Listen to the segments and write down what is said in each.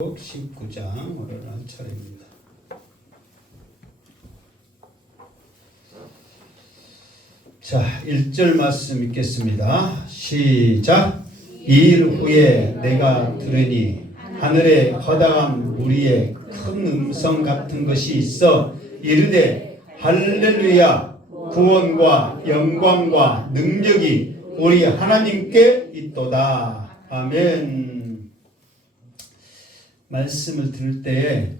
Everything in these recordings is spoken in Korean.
19장 오늘 한 차례입니다. 자, 1절 말씀 읽겠습니다. 시작. 이 일 후에 내가 들으니 하늘에 허다한 무리의 큰 음성 같은 것이 있어 이르되 할렐루야, 구원과 영광과 능력이 우리 하나님께 있도다. 아멘. 말씀을 들을 때에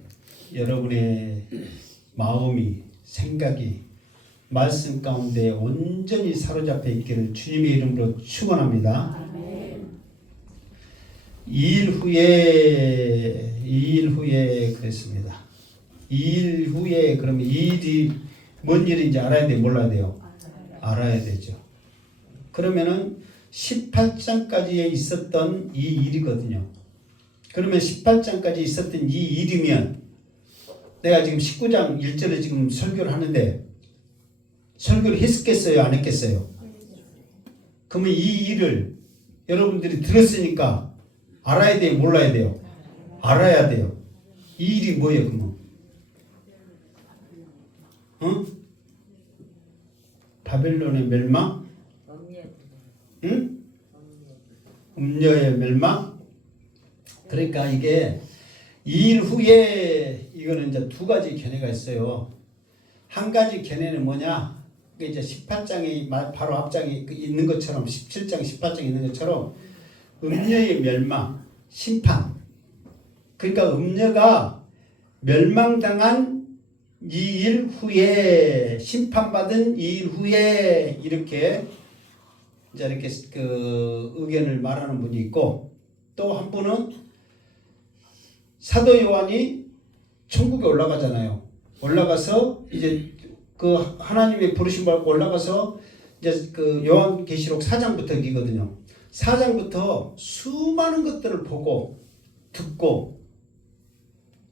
여러분의 마음이, 생각이 말씀 가운데 온전히 사로잡혀 있기를 주님의 이름으로 축원합니다. 이 일 후에 그랬습니다. 2일 후에 그러면 이 일이 뭔 일인지 알아야 돼요? 몰라야 돼요? 알아야 되죠. 그러면은 18장까지에 있었던 이 일이거든요. 그러면 18장까지 있었던 이 일이면 내가 지금 19장 1절에 지금 설교를 하는데 설교를 했겠어요? 안 했겠어요? 그러면 이 일을 여러분들이 들었으니까 알아야 돼요? 몰라야 돼요? 알아야 돼요. 이 일이 뭐예요? 그러면? 바벨론의 멸망? 응? 음녀의 멸망? 그러니까 이게 2일 후에 이거는 이제 두 가지 견해가 있어요. 한 가지 견해는 뭐냐? 이제 18장에 바로 앞장에 있는 것처럼 17장 18장에 있는 것처럼 음녀의 멸망, 심판. 그러니까 음녀가 멸망당한 2일 후에 심판받은 2일 후에 이렇게 이제 이렇게 그 의견을 말하는 분이 있고 또 한 분은 사도 요한이 천국에 올라가잖아요. 올라가서 이제 그 하나님의 부르심 받고 올라가서 이제 그 요한계시록 4장부터 이거든요. 4장부터 수많은 것들을 보고 듣고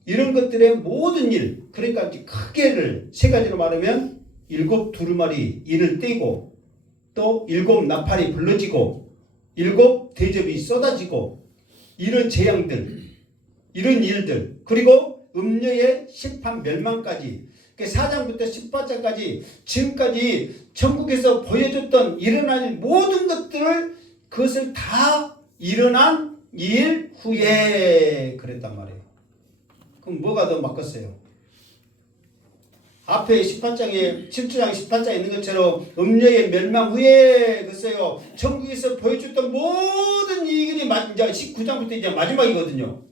이런 것들의 모든 일, 그러니까 크게를 세 가지로 말하면 7 두루마리 이를 떼고 또 7 나팔이 불러지고 7 대접이 쏟아지고 이런 재앙들, 이런 일들, 그리고 음녀의 심판 멸망까지 4장부터 18장까지 지금까지 천국에서 보여줬던 일어날 모든 것들을 그것을 다 일어난 일 후에 그랬단 말이에요. 그럼 뭐가 더 바뀌었어요? 앞에 18장에 7장 18장에 있는 것처럼 음녀의 멸망 후에 글쎄요 천국에서 보여줬던 모든 일이 이제 19장부터 이제 마지막이거든요.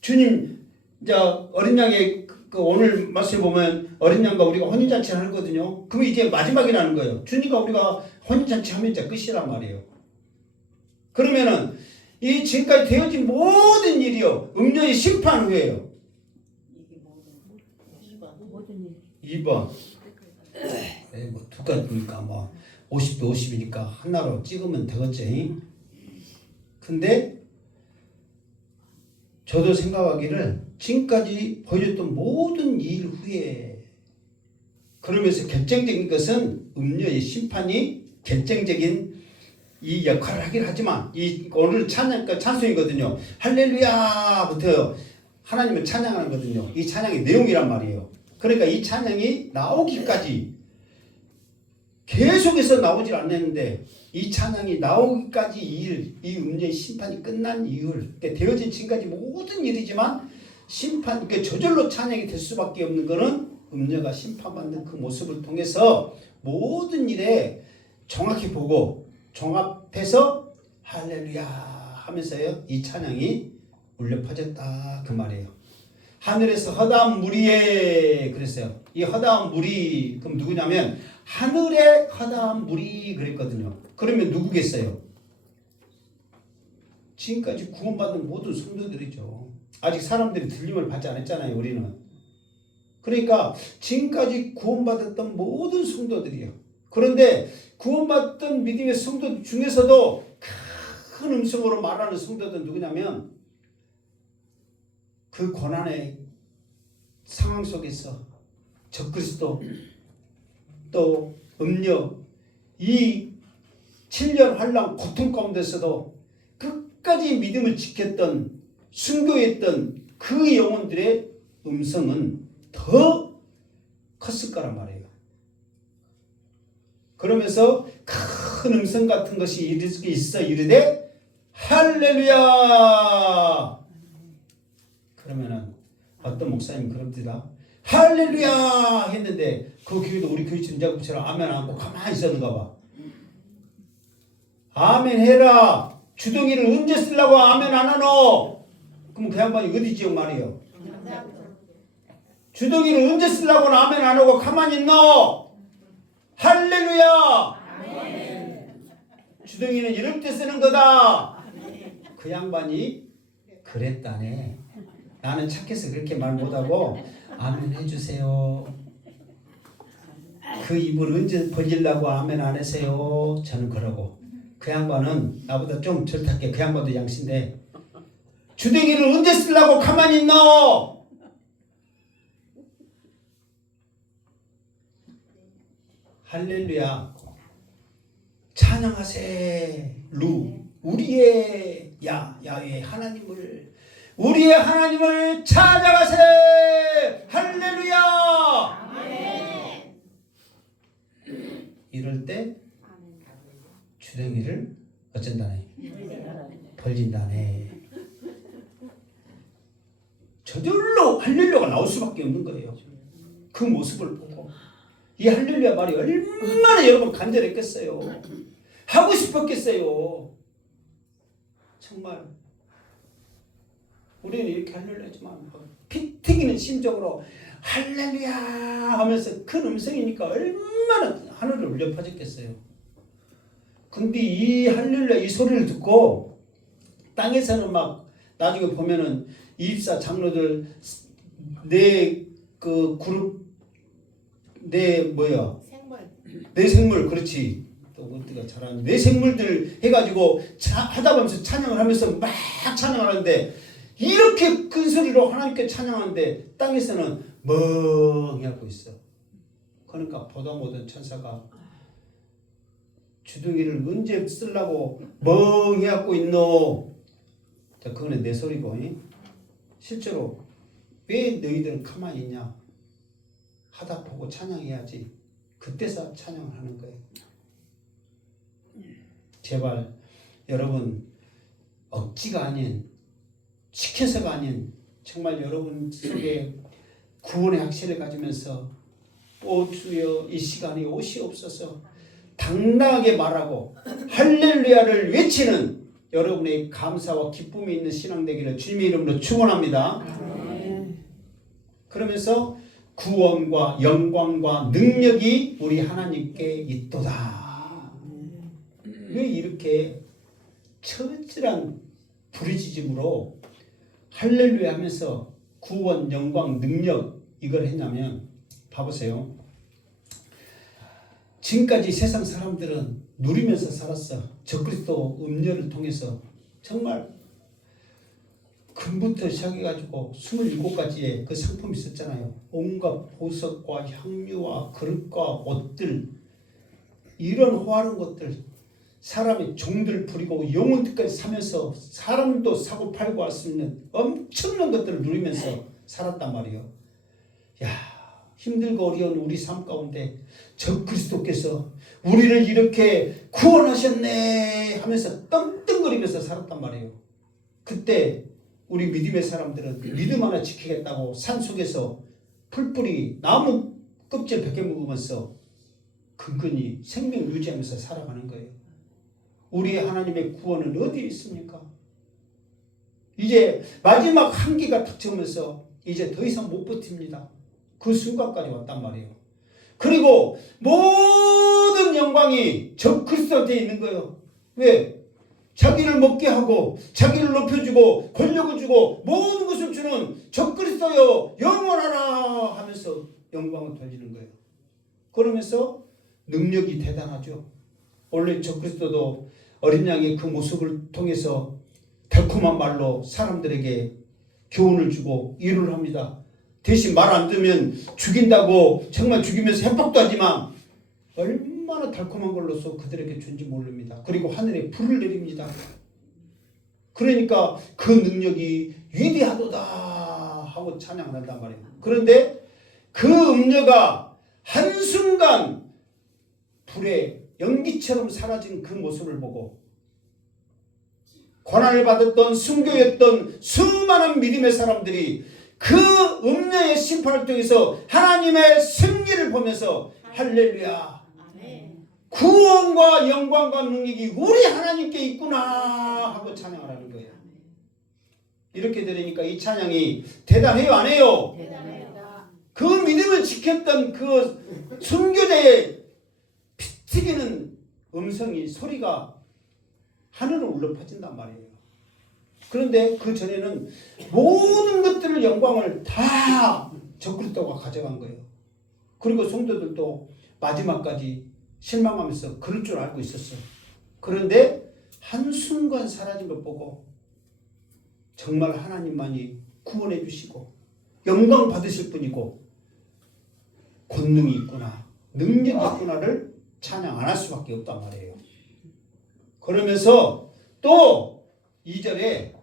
주님 이제 어린 양의 그 오늘 말씀에 보면 어린 양과 우리가 혼인잔치를 하거든요. 그럼 이제 마지막이라는 거예요. 주님과 우리가 혼인잔치 하면 이제 끝이란 말이에요. 그러면은 이 지금까지 되어진 모든 일이요 음녀의 심판 후에요. 2번. 뭐 두 가지니까 뭐 50대 50이니까 하나로 찍으면 되겠지. 근데 저도 생각하기를 지금까지 보여줬던 모든 일 후에 그러면서 결정적인 것은 음녀의 심판이 결정적인 이 역할을 하긴 하지만 이 오늘 찬송이거든요. 할렐루야부터 하나님을 찬양하는 거거든요. 이 찬양의 내용이란 말이에요. 그러니까 이 찬양이 나오기까지 계속해서 나오질 않았는데 이 찬양이 나오기까지 이 음녀의 심판이 끝난 이유를 그러니까 되어진 지금까지 모든 일이지만 심판 그러니까 저절로 찬양이 될 수밖에 없는 것은 음녀가 심판받는 그 모습을 통해서 모든 일에 정확히 보고 종합해서 할렐루야 하면서요 이 찬양이 울려 퍼졌다 그 말이에요. 하늘에서 허다한 무리에 그랬어요. 이 허다한 무리 그럼 누구냐면 하늘에 허다한 무리 그랬거든요. 그러면 누구겠어요? 지금까지 구원받은 모든 성도들이죠. 아직 사람들이 들림을 받지 않았잖아요. 우리는. 그러니까 지금까지 구원받았던 모든 성도들이에요. 그런데 구원받던 믿음의 성도 중에서도 큰 음성으로 말하는 성도들은 누구냐면 그 고난의 상황 속에서 적그리스도 또 음녀 이 7년 환난 고통 가운데서도 끝까지 믿음을 지켰던 순교했던 그 영혼들의 음성은 더 컸을 거란 말이에요. 그러면서 큰 음성 같은 것이 있어 이르되 할렐루야. 그러면은 어떤 목사님 그럽니다. 할렐루야 했는데 그 교회도 우리 교회 진작부처럼 아멘 안 하고 가만히 있었는가 봐. 아멘 해라. 주둥이를 언제 쓰려고 아멘 안 하노? 그럼 그 양반이 어디 지역 말이에요? 주둥이를 언제 쓰려고 아멘 안 하고 가만히 있노? 할렐루야. 주둥이는 이럴 때 쓰는 거다. 그 양반이 그랬다네. 나는 착해서 그렇게 말 못하고 아멘 해주세요. 그 입을 언제 벌리려고 아멘 안 하세요? 저는 그러고 그 양반은 나보다 좀 절탁해. 그 양반도 양신데 주둥이를 언제 쓰려고 가만히 있노? 할렐루야. 찬양하세 루 우리의 야외 하나님을 우리의 하나님을 찬양하세 할렐루야. 아멘. 이럴 때 주둥이를 어쩐다네 벌린다네. 저절로 할렐루야가 나올 수밖에 없는 거예요. 그 모습을 보고 이 할렐루야 말이 얼마나 여러분 간절했겠어요. 하고 싶었겠어요. 정말 우리는 이렇게 할렐루야지만 피 튀기는 심정으로 할렐루야 하면서 큰 음성이니까 얼마나 하늘을 울려 퍼졌겠어요. 근데 이 할렐루야 이 소리를 듣고 땅에서는 막 나중에 보면은 이입사 장로들 내 그 그룹 내 생물 그렇지. 또 어디가 잘하는 내 생물들 해가지고 하다 보면서 찬양을 하면서 막 찬양을 하는데 이렇게 큰 소리로 하나님께 찬양하는데 땅에서는 멍히 하고 있어. 그러니까 보다 못한 천사가 주둥이를 언제 쓰려고 멍히 하고 있노? 자, 그거는 내 소리고 실제로 왜 너희들은 가만히 있냐? 하다 보고 찬양해야지. 그때서 찬양을 하는 거예요. 제발 여러분 억지가 아닌 시켜서가 아닌 정말 여러분 속에 구원의 확신을 가지면서 오 주여 이 시간이 오시옵소서 당당하게 말하고 할렐루야를 외치는 여러분의 감사와 기쁨이 있는 신앙 되기를 주님의 이름으로 축원합니다. 그러면서 구원과 영광과 능력이 우리 하나님께 있도다. 왜 이렇게 처절한 부르짖음으로 할렐루야 하면서 구원, 영광, 능력 이걸 했냐면 봐보세요. 지금까지 세상 사람들은 누리면서 살았어. 적그리스도 음료를 통해서 정말 금부터 시작해가지고 27가지의 그 상품이 있었잖아요. 온갖 보석과 향유와 그릇과 옷들 이런 호화로운 것들 사람의 종들 부리고 영혼들까지 사면서 사람도 사고 팔고 할 수 있는 엄청난 것들을 누리면서 살았단 말이에요. 야, 힘들고 어려운 우리 삶 가운데 적그리스도께서 우리를 이렇게 구원하셨네 하면서 떵떵거리면서 살았단 말이에요. 그때 우리 믿음의 사람들은 믿음 하나 지키겠다고 산속에서 풀뿌리 나무 껍질 벗겨 먹으면서 근근히 생명 유지하면서 살아가는 거예요. 우리의 하나님의 구원은 어디에 있습니까? 이제 마지막 한계가 닥쳐오면서 이제 더 이상 못 버팁니다. 그 순간까지 왔단 말이에요. 그리고 모든 영광이 적그리스도한테 있는 거예요. 왜? 자기를 먹게 하고 자기를 높여주고 권력을 주고 모든 것을 주는 적그리스도여 영원하라 하면서 영광을 돌리는 거예요. 그러면서 능력이 대단하죠. 원래 적그리스도도 어린 양의 그 모습을 통해서 달콤한 말로 사람들에게 교훈을 주고 위로를 합니다. 대신 말 안 듣면 죽인다고 정말 죽이면서 협박도 하지만 얼마나 달콤한 걸로서 그들에게 준지 모릅니다. 그리고 하늘에 불을 내립니다. 그러니까 그 능력이 위대하도다 하고 찬양을 한단 말이에요. 그런데 그 음녀가 한순간 불에 연기처럼 사라진 그 모습을 보고 고난을 받았던 순교였던 수많은 믿음의 사람들이 그 음녀의 심판을 통해서 하나님의 승리를 보면서 할렐루야, 구원과 영광과 능력이 우리 하나님께 있구나 하고 찬양을 하는 거예요. 이렇게 들으니까 이 찬양이 대단해요, 안 해요? 대단합니다. 그 믿음을 지켰던 그 순교자의 피 튀기는 음성이, 소리가 하늘을 울려 퍼진단 말이에요. 그런데 그 전에는 모든 것들을, 영광을 다 적그리스도가 가져간 거예요. 그리고 성도들도 마지막까지 실망하면서 그럴 줄 알고 있었어요. 그런데 한순간 사라진 걸 보고 정말 하나님만이 구원해 주시고 영광 받으실 분이고 권능이 있구나, 능력이 있구나를 찬양 안 할 수밖에 없단 말이에요. 그러면서 또 2절에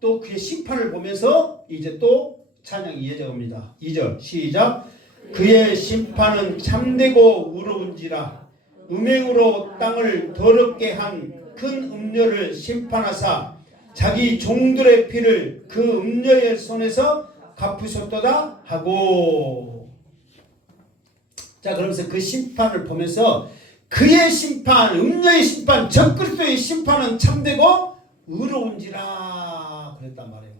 또 그의 심판을 보면서 이제 또 찬양이 이어져갑니다. 2절 시작. 그의 심판은 참되고 의로운지라 음행으로 땅을 더럽게 한 큰 음녀를 심판하사 자기 종들의 피를 그 음녀의 손에서 갚으셨도다 하고. 자, 그러면서 그 심판을 보면서 그의 심판, 음녀의 심판, 적그리스도의 심판은 참되고 의로운지라 그랬단 말이에요.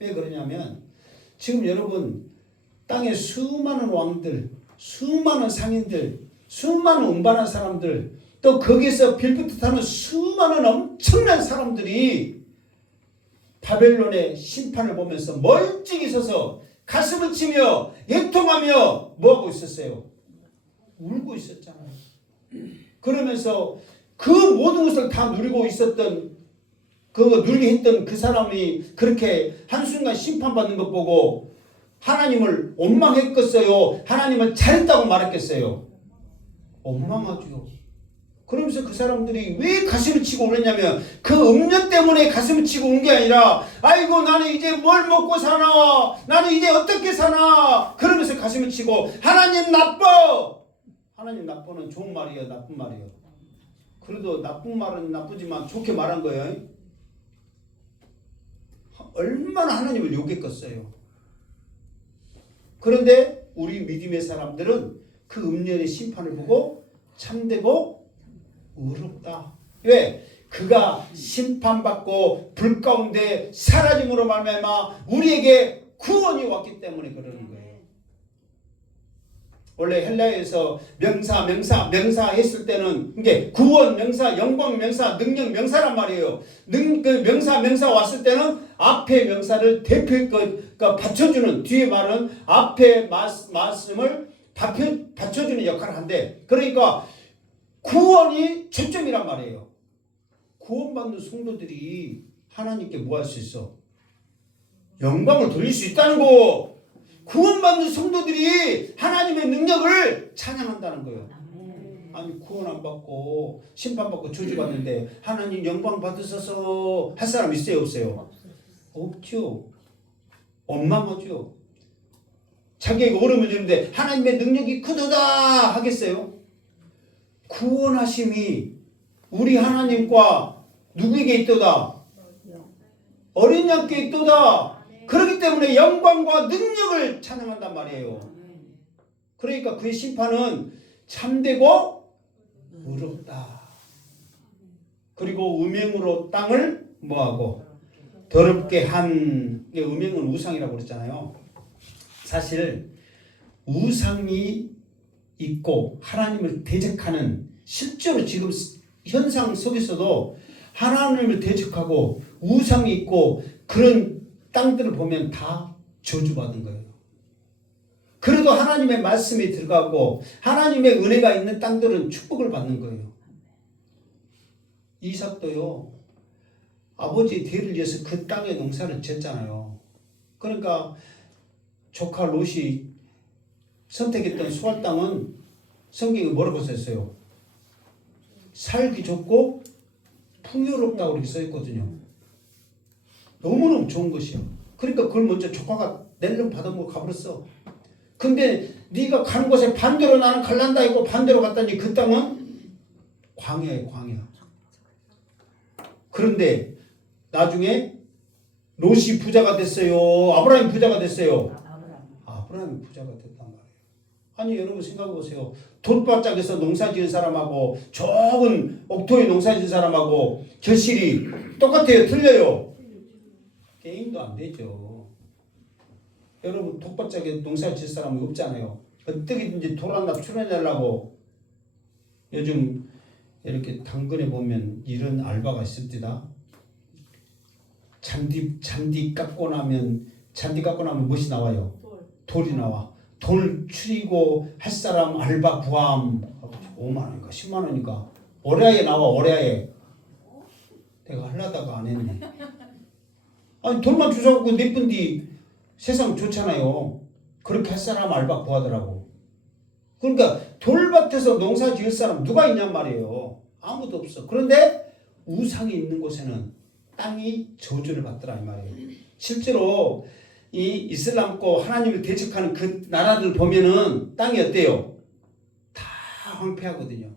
왜 그러냐면 지금 여러분 땅에 수많은 왕들, 수많은 상인들, 수많은 운반한 사람들, 또 거기서 빌붙어 타는 수많은 엄청난 사람들이 바벨론의 심판을 보면서 멀찍이 서서 가슴을 치며 애통하며 뭐하고 있었어요? 울고 있었잖아요. 그러면서 그 모든 것을 다 누리고 있었던, 그거 누리게 했던 그 사람이 그렇게 한순간 심판받는 것 보고 하나님을 원망했겠어요? 하나님을 잘했다고 말했겠어요? 원망하죠. 그러면서 그 사람들이 왜 가슴을 치고 울었냐면 그 음료 때문에 가슴을 치고 운 게 아니라 아이고 나는 이제 뭘 먹고 사나, 나는 이제 어떻게 사나, 그러면서 가슴을 치고 하나님 나빠. 하나님 나빠는 좋은 말이에요, 나쁜 말이에요? 그래도 나쁜 말은 나쁘지만 좋게 말한 거예요. 얼마나 하나님을 욕했겠어요. 그런데 우리 믿음의 사람들은 그 음녀의 심판을 보고 참되고 의롭다. 왜? 그가 심판받고 불 가운데 사라짐으로 말미암아 우리에게 구원이 왔기 때문에 그러는 거예요. 원래 헬라에서 명사 했을 때는 이게 구원 명사, 영광 명사, 능력 명사란 말이에요. 그 명사 왔을 때는 앞에 명사를 그러니까 받쳐주는, 뒤에 말은 앞에 말씀을 받쳐주는 역할을 한대. 그러니까 구원이 초점이란 말이에요. 구원받는 성도들이 하나님께 뭐 할 수 있어? 영광을 돌릴 수 있다는 거. 구원받는 성도들이 하나님의 능력을 찬양한다는 거예요. 아니 구원 안 받고 심판받고 저주받는데 하나님 영광 받으셔서 할 사람 있어요, 없어요? 없죠. 원망하죠. 자기에게 오름을 주는데 하나님의 능력이 크도다 하겠어요? 구원하심이 우리 하나님과 누구에게 있도다? 어린 양께 있도다. 그렇기 때문에 영광과 능력을 찬양한단 말이에요. 그러니까 그의 심판은 참되고 의롭다. 그리고 음행으로 땅을 뭐하고 더럽게 한, 음행은 우상이라고 그랬잖아요. 사실 우상이 있고 하나님을 대적하는, 실제로 지금 현상 속에서도 하나님을 대적하고 우상이 있고 그런 땅들을 보면 다 저주받은 거예요. 그래도 하나님의 말씀이 들어가고 하나님의 은혜가 있는 땅들은 축복을 받는 거예요. 이삭도요, 아버지의 대를 이어서 그 땅에 농사를 지었잖아요. 그러니까 조카 롯이 선택했던 수할 땅은 성경이 뭐라고 썼어요? 살기 좋고 풍요롭다고 이렇게 써있거든요. 너무너무 좋은 것이요. 그러니까 그걸 먼저 조카가 낼름 받아먹고 가버렸어. 근데 네가 가는 곳에 반대로 나는 갈란다 했고 반대로 갔더니 그 땅은 광야에 광야. 그런데 나중에 롯이 부자가 됐어요. 아브라함이 부자가 됐어요. 아브라함이 부자가 됐단 말이에요. 아니 여러분 생각해 보세요. 돛바짝에서 농사지은 사람하고 좁은 옥토에 농사지은 사람하고 결실이 똑같아요? 틀려요? 게임도 안 되죠. 여러분 돛바짝에 농사지은 사람이 없잖아요. 어떻게든지 돌아나 출연하려고 요즘 이렇게 당근에 보면 이런 알바가 있습니다. 잔디 깎고 나면 무엇이 나와요? 돌이 나와. 돌 추리고 할 사람 알바 구함 5만 원인가 10만 원인가 월야에 나와. 월야에 내가 하려다가 안 했네. 아니 돌만 주워갖고 내뿐 뒤 세상 좋잖아요. 그렇게 할 사람 알바 구하더라고. 그러니까 돌밭에서 농사 지을 사람 누가 있냔 말이에요. 아무도 없어. 그런데 우상이 있는 곳에는 땅이 저주를 받더라 이 말이에요. 실제로 이 이슬람고 하나님을 대적하는 그 나라들 보면은 땅이 어때요? 다 황폐하거든요.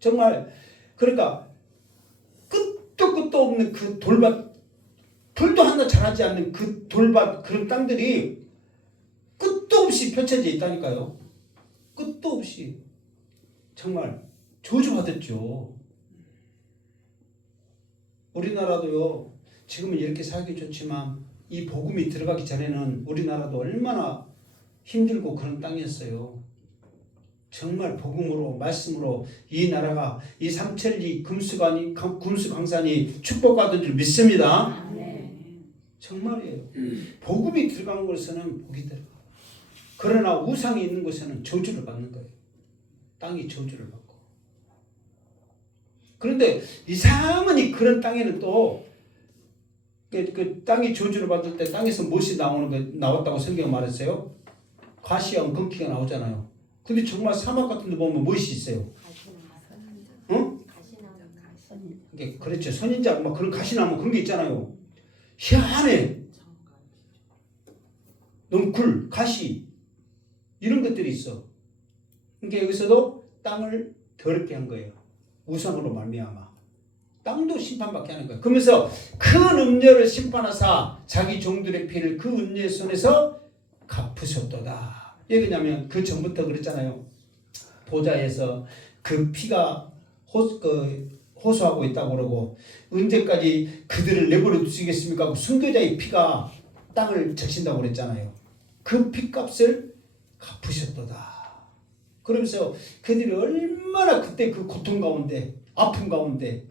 정말 그러니까 끝도 없는 그 돌밭, 풀도 하나 자라지 않는 그 돌밭 그런 땅들이 끝도 없이 펼쳐져 있다니까요. 끝도 없이 정말 저주받았죠. 우리나라도요. 지금은 이렇게 살기 좋지만 이 복음이 들어가기 전에는 우리나라도 얼마나 힘들고 그런 땅이었어요. 정말 복음으로 말씀으로 이 나라가 이 삼천리 금수강산이 축복받은 줄 믿습니다. 정말이에요. 복음이 들어간 곳에서는 복이 들어가. 그러나 우상이 있는 곳에는 저주를 받는 거예요. 땅이 저주를 받고. 그런데 이상하니 그런 땅에는 또 그 땅이 저주를 받을 때 땅에서 무엇이 나왔다고 성경은 말했어요? 가시와 엉겅퀴가 나오잖아요. 근데 정말 사막 같은 데 보면 무엇이 있어요? 응? 그렇죠. 선인장 막 그런 가시나무 그런 게 있잖아요. 희한해. 넝쿨, 가시 이런 것들이 있어. 그러니까 여기서도 땅을 더럽게 한 거예요. 우상으로 말미암아. 땅도 심판받게 하는 거예요. 그러면서 큰 음녀를 심판하사 자기 종들의 피를 그 음녀의 손에서 갚으셨도다. 왜 그러냐면 그 전부터 그랬잖아요. 보좌에서 그 피가 호소하고 있다고 그러고 언제까지 그들을 내버려 두시겠습니까? 순교자의 피가 땅을 적신다고 그랬잖아요. 그 피값을 갚으셨도다. 그러면서 그들이 얼마나 그때 그 고통 가운데 아픔 가운데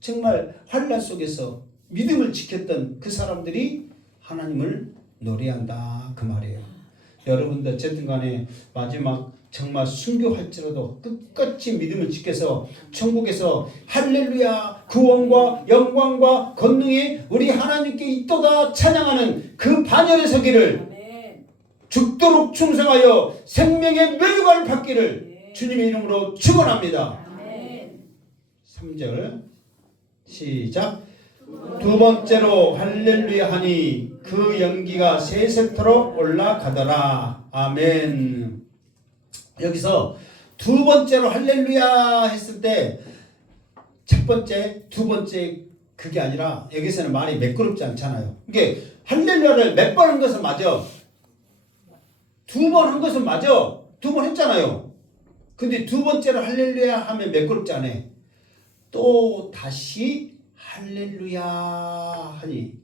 정말 환난 속에서 믿음을 지켰던 그 사람들이 하나님을 노래한다 그 말이에요. 여러분들 어쨌든 간에 마지막 정말 순교할지라도 끝까지 믿음을 지켜서 천국에서 할렐루야 구원과 영광과 권능이 우리 하나님께 있도다 찬양하는 그 반열에 서기를 죽도록 충성하여 생명의 멸류관을 받기를 주님의 이름으로 축원합니다. 3절 시작. 두 번째로 할렐루야 하니 그 연기가 세세토록 올라가더라. 아멘. 여기서 두 번째로 할렐루야 했을 때 첫 번째, 두 번째 그게 아니라 여기서는 말이 매끄럽지 않잖아요. 이게 할렐루야를 몇 번 한 것은 맞아. 두 번 한 것은 맞아. 두 번 했잖아요. 근데 두 번째로 할렐루야 하면 매끄럽지 않아. 또 다시 할렐루야 하니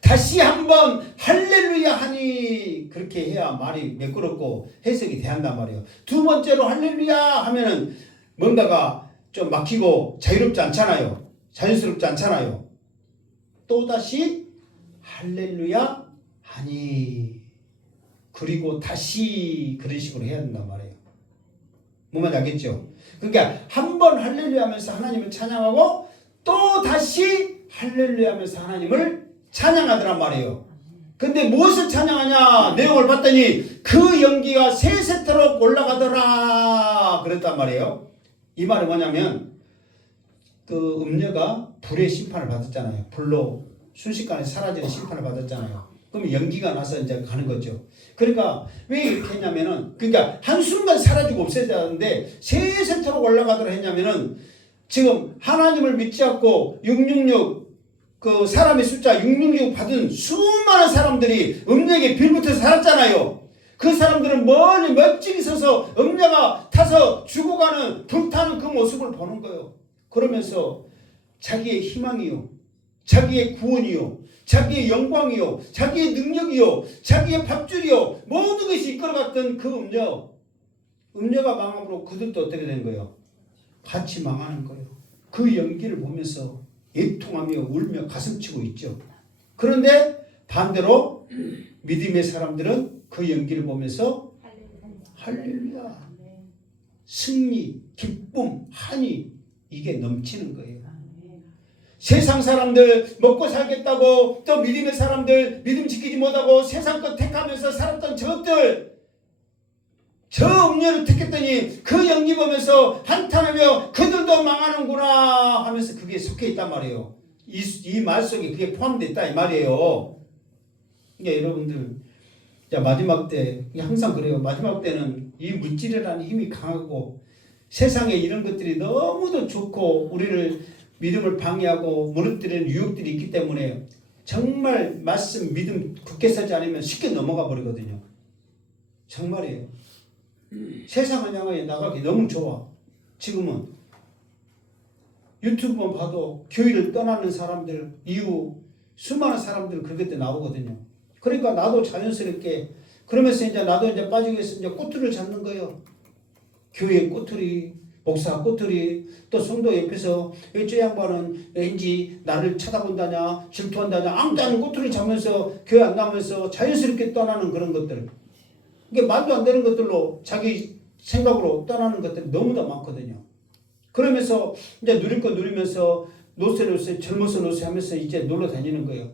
다시 한번 할렐루야 하니 그렇게 해야 말이 매끄럽고 해석이 돼한단 말이에요. 두 번째로 할렐루야 하면은 뭔가가 좀 막히고 자유롭지 않잖아요. 자연스럽지 않잖아요. 또 다시 할렐루야 하니 그리고 다시 그런 식으로 해야 된단 말이에요. 뭔 말인지 알겠죠? 그러니까 한 번 할렐루야 하면서 하나님을 찬양하고 또 다시 할렐루야 하면서 하나님을 찬양하더란 말이에요. 근데 무엇을 찬양하냐 내용을 봤더니 그 연기가 세세토록 올라가더라 그랬단 말이에요. 이 말은 뭐냐면 그 음녀가 불의 심판을 받았잖아요. 불로 순식간에 사라지는 심판을 받았잖아요. 그럼 연기가 나서 이제 가는 거죠. 그러니까 왜 이렇게 했냐면은 그러니까 한순간 사라지고 없어졌는데 세세토록 올라가도록 했냐면은 지금 하나님을 믿지 않고 666 그 사람의 숫자 666 받은 수많은 사람들이 음력에 빌붙어서 살았잖아요. 그 사람들은 멀리 멋지게 서서 음녀가 타서 죽어가는 불타는 그 모습을 보는 거예요. 그러면서 자기의 희망이요, 자기의 구원이요, 자기의 영광이요, 자기의 능력이요, 자기의 밥줄이요, 모든 것이 이끌어갔던 그 음녀가 망함으로 그들도 어떻게 된 거예요? 같이 망하는 거예요. 그 연기를 보면서 애통하며 울며 가슴치고 있죠. 그런데 반대로 믿음의 사람들은 그 연기를 보면서 할렐루야, 승리, 기쁨, 한이 이게 넘치는 거예요. 세상 사람들 먹고 살겠다고 또 믿음의 사람들 믿음 지키지 못하고 세상 것 택하면서 살았던 저것들 저 음료를 택했더니 그 연기 보면서 한탄하며 그들도 망하는구나 하면서 그게 속해 있단 말이에요. 이 말 속에 그게 포함되어 있다 이 말이에요. 그러니까 여러분들 마지막 때 항상 그래요. 마지막 때는 이 물질이라는 힘이 강하고 세상에 이런 것들이 너무도 좋고 우리를 믿음을 방해하고 무너뜨리는 유혹들이 있기 때문에 정말 말씀 믿음 굳게 서지 않으면 쉽게 넘어가 버리거든요. 정말이에요. 세상을 향하여 나가기 너무 좋아. 지금은 유튜브만 봐도 교회를 떠나는 사람들 이후 수많은 사람들 그렇게 나오거든요. 그러니까 나도 자연스럽게 그러면서 이제 나도 이제 빠지고 있어 이제 꼬투리를 잡는 거예요. 교회 꼬투리, 목사 꼬투리, 또 성도 옆에서 저 양반은 왠지 나를 쳐다본다냐, 질투한다냐, 아무도 아닌 꼬투리 잡으면서 교회 안 나오면서 자연스럽게 떠나는 그런 것들. 이게 말도 안 되는 것들로 자기 생각으로 떠나는 것들이 너무나 많거든요. 그러면서 이제 누릴 거 누리면서 노세 젊어서 노세 하면서 이제 놀러 다니는 거예요.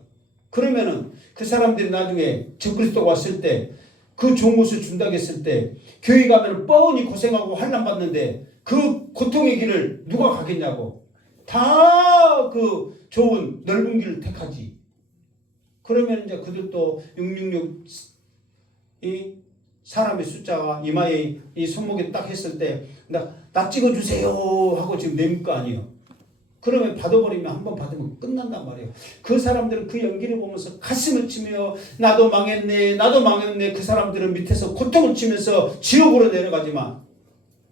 그러면은 그 사람들이 나중에 적그리스도가 왔을 때 그 좋은 것을 준다고 했을 때 교회 가면 뻔히 고생하고 환난 받는데 그 고통의 길을 누가 가겠냐고. 다 그 좋은 넓은 길을 택하지. 그러면 이제 그들도 666 이 사람의 숫자가 이마에 이 손목에 딱 했을 때 나 찍어주세요 하고 지금 내밀 거 아니에요. 그러면 받아버리면 한번 받으면 끝난단 말이에요. 그 사람들은 그 연기를 보면서 가슴을 치며 나도 망했네 나도 망했네. 그 사람들은 밑에서 고통을 치면서 지옥으로 내려가지만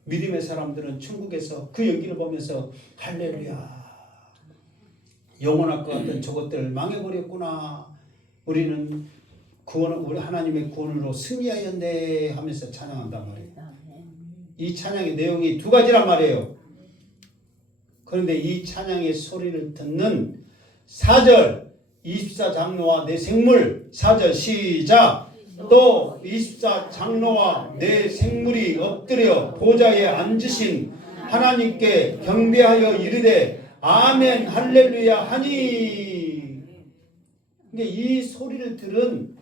믿음의 사람들은 천국에서 그 연기를 보면서 할렐루야 영원할 것 같던 저것들 망해버렸구나. 우리는 우리 하나님의 구원으로 승리하였네 하면서 찬양한단 말이에요. 이 찬양의 내용이 두 가지란 말이에요. 그런데 이 찬양의 소리를 듣는 4절 24장로와 내 생물 4절 시작. 또 24장로와 내 생물이 엎드려 보좌에 앉으신 하나님께 경배하여 이르되 아멘 할렐루야 하니. 이 소리를 들은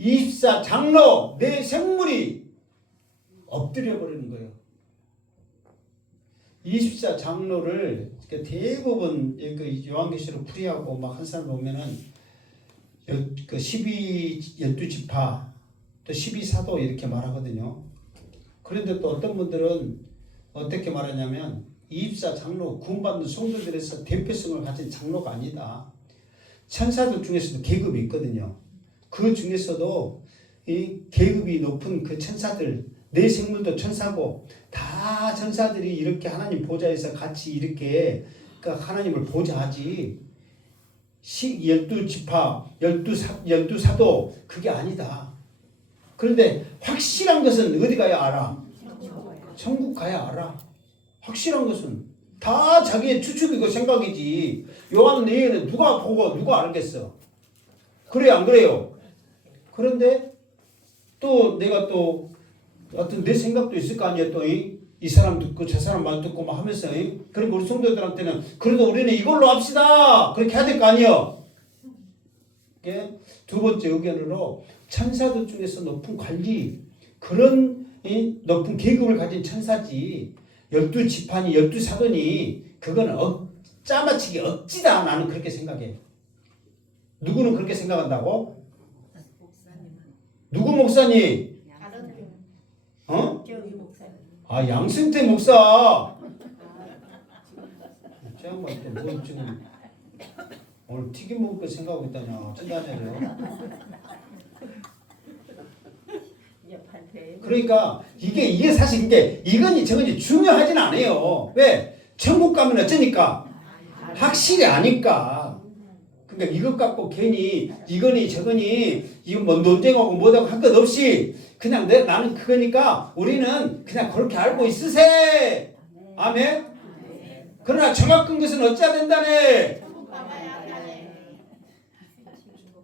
24장로 내 생물이 엎드려 버리는 거예요. 24장로를 대부분 요한계시록 풀이하고 막 한 사람 보면은 그 12지파 또 12사도 이렇게 말하거든요. 그런데 또 어떤 분들은 어떻게 말하냐면 24장로 구원받는 성도들에서 대표성을 가진 장로가 아니다. 천사들 중에서도 계급이 있거든요. 그 중에서도 이 계급이 높은 그 천사들 내 생물도 천사고 다 천사들이 이렇게 하나님 보좌에서 같이 이렇게 하나님을 보좌하지 12지파 12사도 그게 아니다. 그런데 확실한 것은 어디 가야 알아? 천국 가야 알아. 확실한 것은 다 자기의 추측이고 생각이지. 요한 내에는 누가 보고 누가 알겠어. 그래요 안 그래요? 그런데 또 내가 또 어떤 내 생각도 있을 거 아니에요. 또 이 사람 듣고 저 사람 말 듣고 막 하면서 그리고 우리 성도들한테는 그래도 우리는 이걸로 합시다 그렇게 해야 될 거 아니에요. 두 번째 의견으로 천사들 중에서 높은 관리 그런 높은 계급을 가진 천사지 12지파니 12사도니 그거는 짜맞추기 억지다. 나는 그렇게 생각해. 누구는 그렇게 생각한다고? 누구 목사님? 어? 아, 양승태 목사. 저 양반 또뭐 지금 오늘 튀김 먹을 거 생각하고 있다냐? 찐다냐요? 그러니까 이게 사실 이건 저건 중요하진 않아요. 왜? 천국 가면 어쩌니까? 확실히 아니까. 그러니까 이것 갖고 괜히 이거니 저거니 이건 뭐 논쟁하고 뭐하고 할 것 없이 그냥 나는 그거니까 우리는 그냥 그렇게 알고 있으세. 아멘. 그러나 정확한 것은 어찌해야 된다네.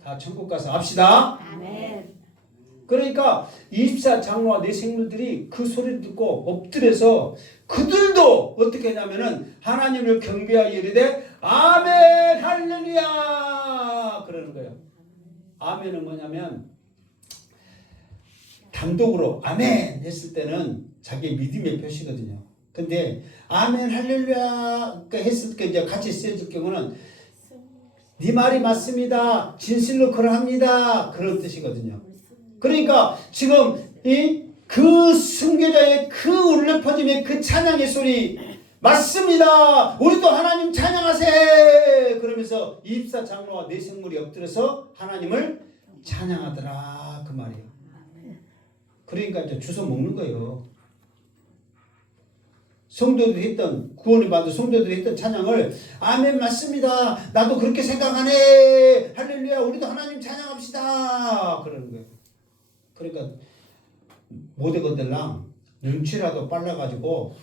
다 천국 가서 합시다. 그러니까 24장로와 내 생물들이 그 소리를 듣고 엎드려서 그들도 어떻게 하냐면은 하나님을 경배하여 이르되 아멘 할렐루야 그러는 거예요. 아멘은 뭐냐면 단독으로 아멘 했을 때는 자기의 믿음의 표시거든요. 근데 아멘 할렐루야 했을 때 이제 같이 쓰여질 경우는 네 말이 맞습니다. 진실로 그러합니다. 그런 뜻이거든요. 그러니까 지금 그 순교자의 그 울려 퍼짐의 그 찬양의 소리 맞습니다. 우리도 하나님 찬양하세. 그러면서 24장로와 네 생물이 엎드려서 하나님을 찬양하더라 그 말이에요. 그러니까 이제 주워 먹는 거예요. 성도들이 했던 구원을 받은 성도들이 했던 찬양을 아멘 맞습니다. 나도 그렇게 생각하네. 할렐루야 우리도 하나님 찬양합시다. 그러는 거예요. 그러니까 모대건들랑 눈치라도 빨라가지고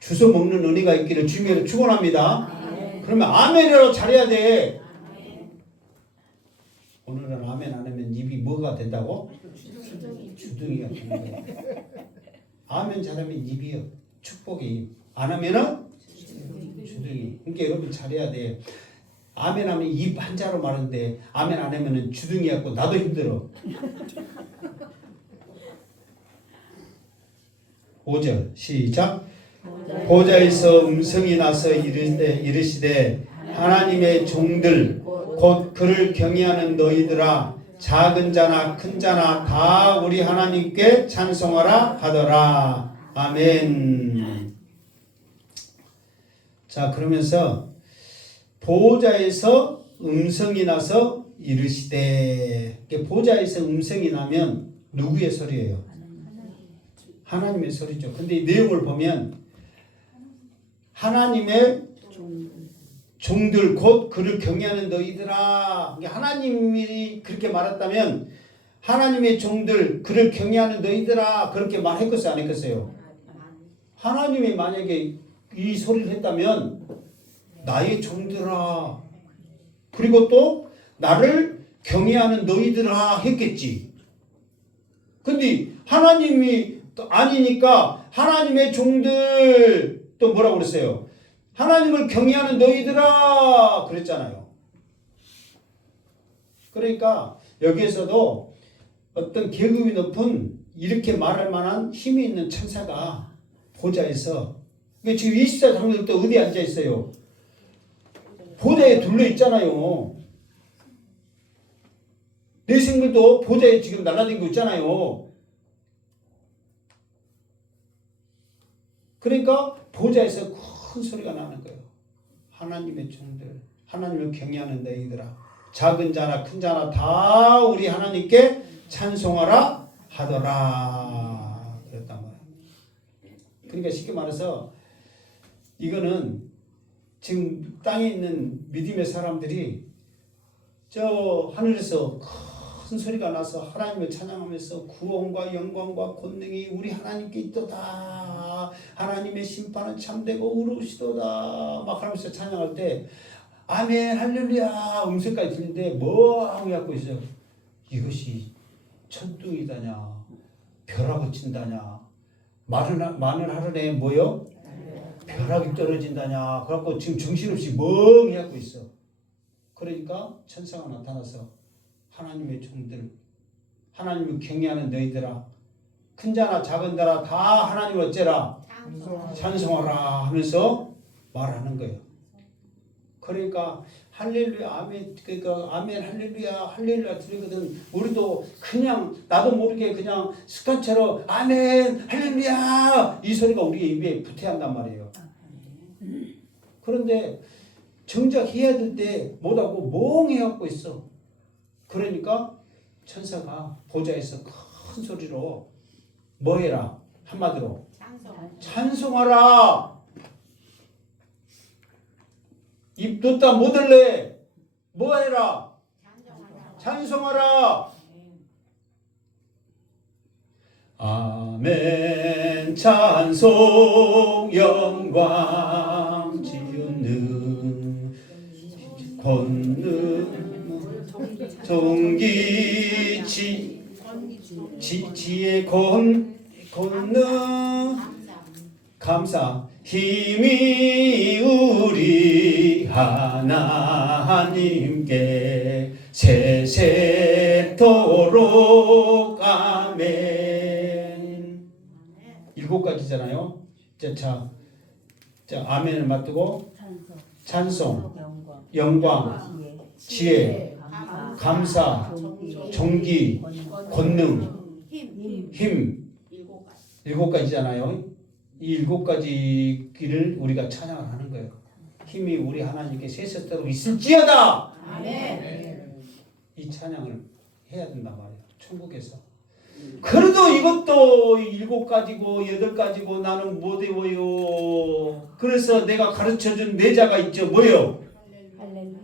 주워 먹는 은혜가 있기를 주님으로 축원합니다. 그러면 아멘으로 잘해야 돼. 오늘은 아멘 안 하면 입이 뭐가 된다고? 주둥이가 되는 거예요. 아멘 잘하면 입이요. 축복이. 안 하면은 주둥이. 그러니까 여러분 잘해야 돼. 아멘 하면 입 한자로 말하는데 아멘 안 하면은 주둥이 갖고 나도 힘들어. 5절 시작. 보좌에서 음성이 나서 이르시되 하나님의 종들 곧 그를 경외하는 너희들아 작은 자나 큰 자나 다 우리 하나님께 찬송하라 하더라. 아멘. 자 그러면서 보좌에서 음성이 나서 이르시되 보좌에서 음성이 나면 누구의 소리예요? 하나님의 소리죠. 근데 이 내용을 보면 하나님의 종들 곧 그를 경외하는 너희들아. 하나님이 그렇게 말했다면 하나님의 종들 그를 경외하는 너희들아 그렇게 말했겠어요? 안 했겠어요? 하나님이 만약에 이 소리를 했다면 나의 종들아 그리고 또 나를 경외하는 너희들아 했겠지. 근데 하나님이 아니니까 하나님의 종들 또 뭐라고 그랬어요? 하나님을 경외하는 너희들아 그랬잖아요. 그러니까 여기에서도 어떤 계급이 높은 이렇게 말할 만한 힘이 있는 천사가 보좌에서 지금 24장로들도 어디 앉아 있어요? 보좌에 둘러 있잖아요. 내 생물도 보좌에 지금 날라다니고 있잖아요. 그러니까 보좌에서 큰 소리가 나는 거예요. 하나님의 종들, 하나님을 경외하는 너희들아, 작은 자나 큰 자나 다 우리 하나님께 찬송하라 하더라. 그랬단 말이에요. 그러니까 쉽게 말해서 이거는 지금 땅에 있는 믿음의 사람들이 저 하늘에서 큰 소리가 나서 하나님을 찬양하면서 구원과 영광과 권능이 우리 하나님께 있도다. 하나님의 심판은 참되고 의로우시도다. 막 하면서 찬양할 때 아멘 할렐루야 음색까지 들리는데 뭐 하고 갖고 있어요. 이것이 천둥이다냐 벼락을 친다냐 많은 하늘에 뭐요? 벼락이 떨어진다냐 그래갖고 지금 정신없이 멍히 하고 있어. 그러니까 천사가 나타나서 하나님의 종들 하나님을 경외하는 너희들아 큰 자나 작은 자라 다 하나님을 어째라 찬송하라 하면서 말하는 거예요. 그러니까 할렐루야 아멘 그러니까 아멘 할렐루야 할렐루야 들리거든. 우리도 그냥 나도 모르게 그냥 습관처럼 아멘 할렐루야 이 소리가 우리 입에 붙어야 한단 말이에요. 그런데 정작 해야 될 때 못하고 멍해갖고 있어. 그러니까 천사가 보좌에서 큰 소리로 뭐 해라 한마디로 찬송하라. 입 뒀다 못 들래 뭐 해라 찬송하라. 아멘 찬송 영광 지없는 권능 종기 지혜 권능 감사 힘이 우리 하나님께 세세토록 아멘. 7가지잖아요. 자 아멘을 맞두고 찬송, 영광, 지혜, 감사, 존귀, 권능, 힘 7가지잖아요. 이 7가지를 우리가 찬양을 하는 거예요. 힘이 우리 하나님께 세세토록 있을지어다. 아멘. 이 찬양을 해야 된단 말이에요. 천국에서. 그래도 이것도 7가지고 8가지고 나는 못 외워요. 그래서 내가 가르쳐준 네 자가 있죠. 뭐요? 할렐루야.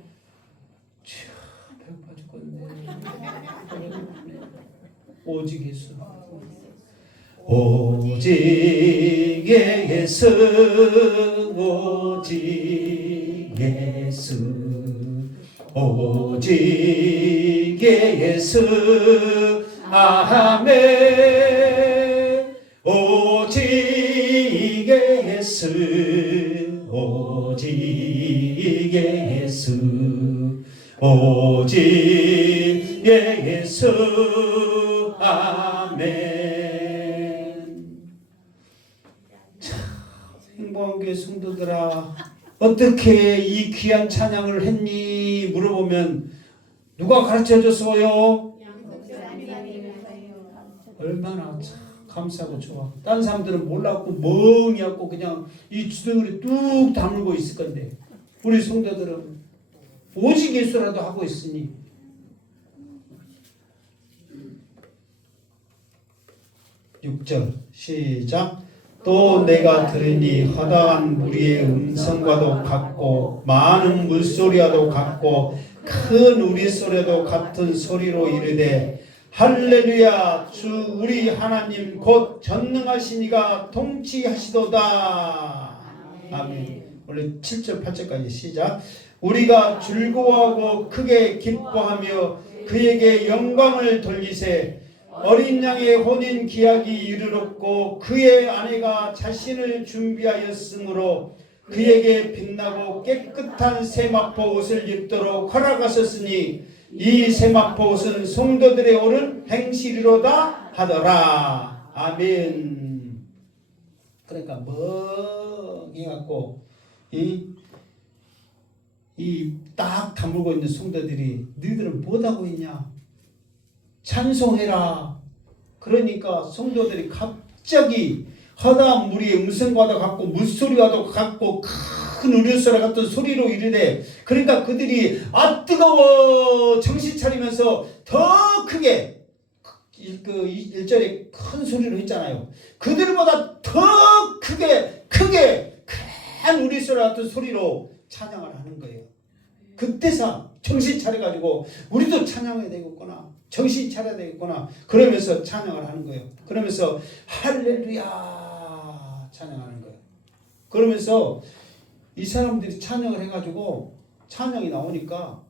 배고파 죽겠네. 오직 예수. 오직 예수 오직 예수 오직 예수 아멘. 오직 예수 오직 예수 오직 예수 아멘. 행복한 교회 성도들아, 어떻게 이 귀한 찬양을 했니? 물어보면 누가 가르쳐줬어요? 얼마나 감사하고 좋아. 딴 사람들은 몰랐고 멍이었고 그냥 이 주둥이를 뚝 다물고 있을 건데 우리 성도들은 오직 예수라도 하고 있으니. 6절 시작. 또 내가 들으니 허다한 무리의 음성과도 같고 많은 물소리와도 같고 큰 우리소리도 같은 소리로 이르되 할렐루야 주 우리 하나님 곧 전능하신 이가 통치하시도다. 아멘. 원래 7절 8절까지 시작. 우리가 즐거워하고 크게 기뻐하며 그에게 영광을 돌리세. 어린 양의 혼인 기약이 이르렀고 그의 아내가 자신을 준비하였으므로 그에게 빛나고 깨끗한 세마포 옷을 입도록 허락하셨으니 이 세마포 옷은 성도들의 오른 행실이로다 하더라. 아멘. 그러니까 멍해갖고 이 딱 다물고 있는 성도들이 너희들은 뭐하고 있냐? 찬송해라. 그러니까 성도들이 갑자기 허다한 무리의 음성과도 같고 물소리와도 같고 큰 우려소리 같은 소리로 이르되, 그러니까 그들이 아 뜨거워 정신 차리면서 더 크게 그 1절에 큰 소리로 했잖아요. 그들보다 더 크게 큰 우려소리 같은 소리로 찬양을 하는 거예요. 그때서 정신 차려가지고 우리도 찬양해야 되겠구나, 정신 차려야 되겠구나, 그러면서 찬양을 하는 거예요. 그러면서 할렐루야 찬양하는 거예요. 그러면서 이 사람들이 찬양을 해가지고 찬양이 나오니까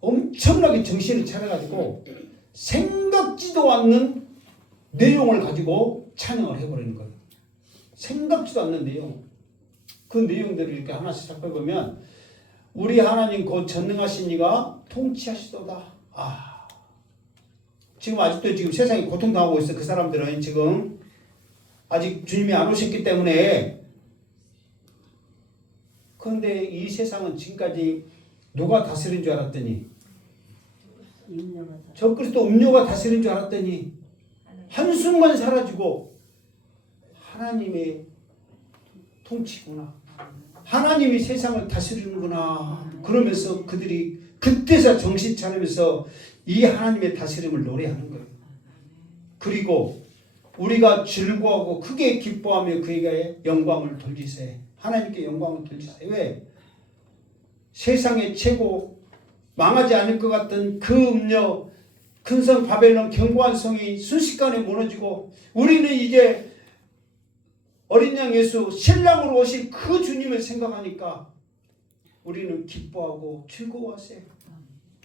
엄청나게 정신을 차려가지고 생각지도 않는 내용을 가지고 찬양을 해버리는 거예요. 생각지도 않는 내용. 그 내용들을 이렇게 하나씩 살펴보면 우리 하나님 곧 전능하신 이가 통치하시도다. 지금 아직도 지금 세상에 고통당하고 있어. 그 사람들은 지금 아직 주님이 안 오셨기 때문에 그런데 이 세상은 지금까지 누가 다스린 줄 알았더니 적그리스도 음료가 다스린 줄 알았더니 한순간 사라지고 하나님의 통치구나. 하나님이 세상을 다스리는구나. 그러면서 그들이 그때서 정신 차리면서 이 하나님의 다스림을 노래하는 거예요. 그리고 우리가 즐거워하고 크게 기뻐하며 그에게 영광을 돌리세. 하나님께 영광을 돌리세. 왜? 세상의 최고 망하지 않을 것 같은 그 음료 큰 성 바벨론 견고한 성이 순식간에 무너지고 우리는 이제 어린 양 예수 신랑으로 오신 그 주님을 생각하니까 우리는 기뻐하고 즐거워하세요.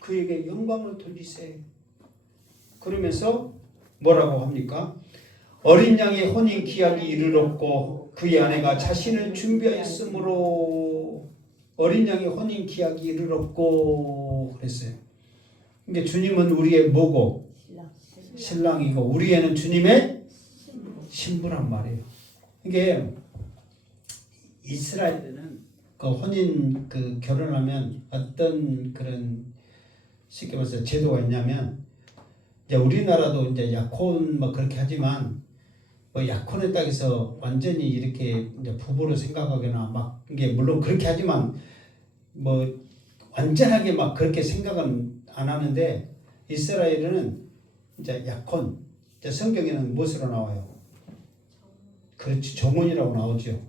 그에게 영광을 돌리세요. 그러면서 뭐라고 합니까? 어린 양의 혼인 기약이 이르렀고 그의 아내가 자신을 준비하였으므로 어린 양의 혼인 기약이 이르렀고 그랬어요. 그러니까 주님은 우리의 뭐고? 신랑이고 우리에는 주님의 신부란 말이에요. 이게 이스라엘은 그 혼인 그 결혼하면 어떤 그런 쉽게 말해서 제도가 있냐면 이제 우리나라도 이제 약혼 뭐 그렇게 하지만 뭐 약혼에 딱해서 완전히 이렇게 이제 부부로 생각하거나 막 이게 물론 그렇게 하지만 뭐 완전하게 막 그렇게 생각은 안 하는데 이스라엘은 이제 약혼 이제 성경에는 무엇으로 나와요? 그렇지 정혼이라고 나오죠.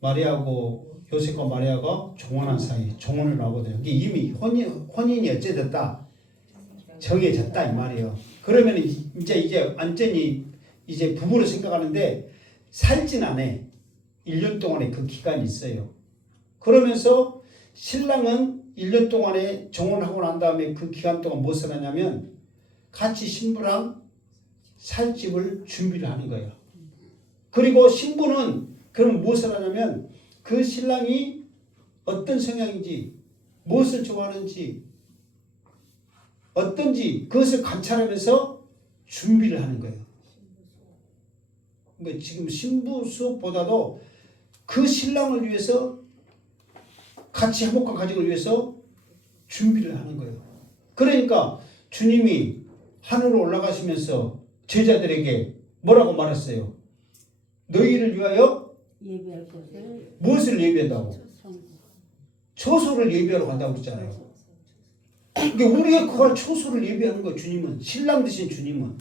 마리아하고 요셉과 마리아가 종혼한 사이 종혼을 나오거든요. 이게 이미 혼인이 어찌됐다 정해졌다 이 말이에요. 그러면 이제 완전히 이제 부부로 생각하는데 살진 않아. 1년 동안의 그 기간이 있어요. 그러면서 신랑은 1년 동안에 정혼하고 난 다음에 그 기간 동안 무엇을 하냐면 같이 신부랑 살 집을 준비를 하는 거예요. 그리고 신부는 그럼 무엇을 하냐면 그 신랑이 어떤 성향인지 무엇을 좋아하는지 어떤지 그것을 관찰하면서 준비를 하는 거예요. 그러니까 지금 신부 수업보다도 그 신랑을 위해서 같이 행복한 가정을 위해서 준비를 하는 거예요. 그러니까 주님이 하늘로 올라가시면서 제자들에게 뭐라고 말했어요? 너희를 위하여 예배할 것을 무엇을 예배한다고? 처소를 예배하러 간다고 그랬잖아요. 그러니까 우리가 그걸 처소를 예배하는 거예요. 주님은 신랑 되신 주님은.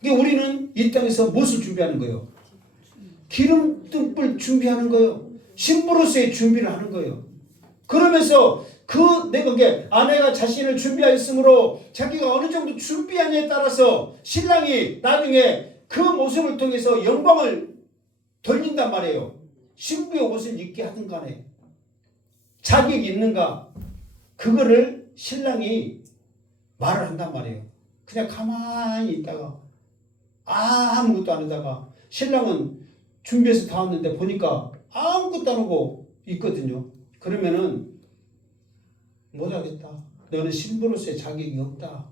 그러니까 우리는 이 땅에서 무엇을 준비하는 거예요? 기름등불 준비하는 거예요. 신부로서의 준비를 하는 거예요. 그러면서 내가 아내가 자신을 준비하였으므로 자기가 어느 정도 준비하냐에 따라서 신랑이 나중에 그 모습을 통해서 영광을 돌린단 말이에요. 신부의 옷을 입게 하든 간에 자격이 있는가 그거를 신랑이 말을 한단 말이에요. 그냥 가만히 있다가 아무것도 안 하다가 신랑은 준비해서 다 왔는데 보니까 아무것도 안 하고 있거든요. 그러면은 못하겠다. 너는 신부로서의 자격이 없다.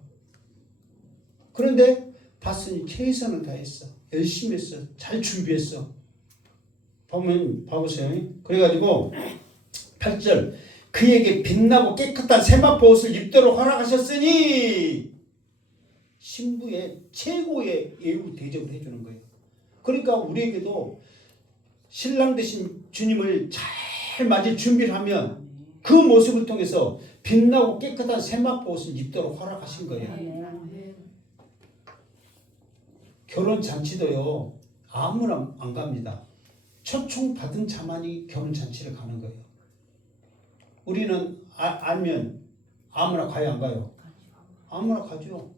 그런데 봤으니 최선을 다했어. 열심히 했어. 잘 준비했어. 봐보세요. 그래가지고 8절 그에게 빛나고 깨끗한 세마포 옷을 입도록 허락하셨으니 신부의 최고의 예우 대접을 해주는 거예요. 그러니까 우리에게도 신랑 되신 주님을 잘 맞을 준비를 하면 그 모습을 통해서 빛나고 깨끗한 세마포 옷을 입도록 허락하신 거예요. 결혼 잔치도요 아무나 안 갑니다. 초청 받은 자만이 결혼 잔치를 가는 거예요. 우리는 알면 아무나 가요 안 가요? 아무나 가죠.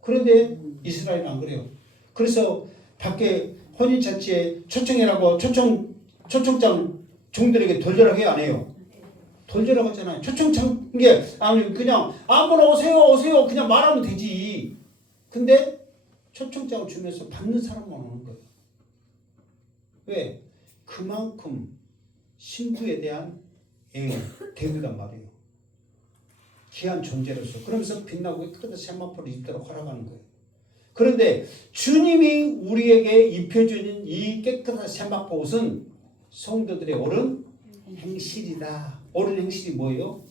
그런데 이스라엘은 안 그래요. 그래서 밖에 혼인 잔치에 초청이라고 초청장 종들에게 돌려라고 해요 안 해요? 돌려라고 하잖아요. 초청장 이게 아니 그냥 아무나 오세요 그냥 말하면 되지. 근데 초청장을 주면서 받는 사람만 오는 거예요. 왜? 그만큼 신부에 대한 대우단 말이에요. 귀한 존재로서. 그러면서 빛나고 깨끗한 세마포를 입도록 허락하는 거예요. 그런데 주님이 우리에게 입혀주는 이 깨끗한 세마포 옷은 성도들의 옳은 행실이다. 옳은 행실이 뭐예요?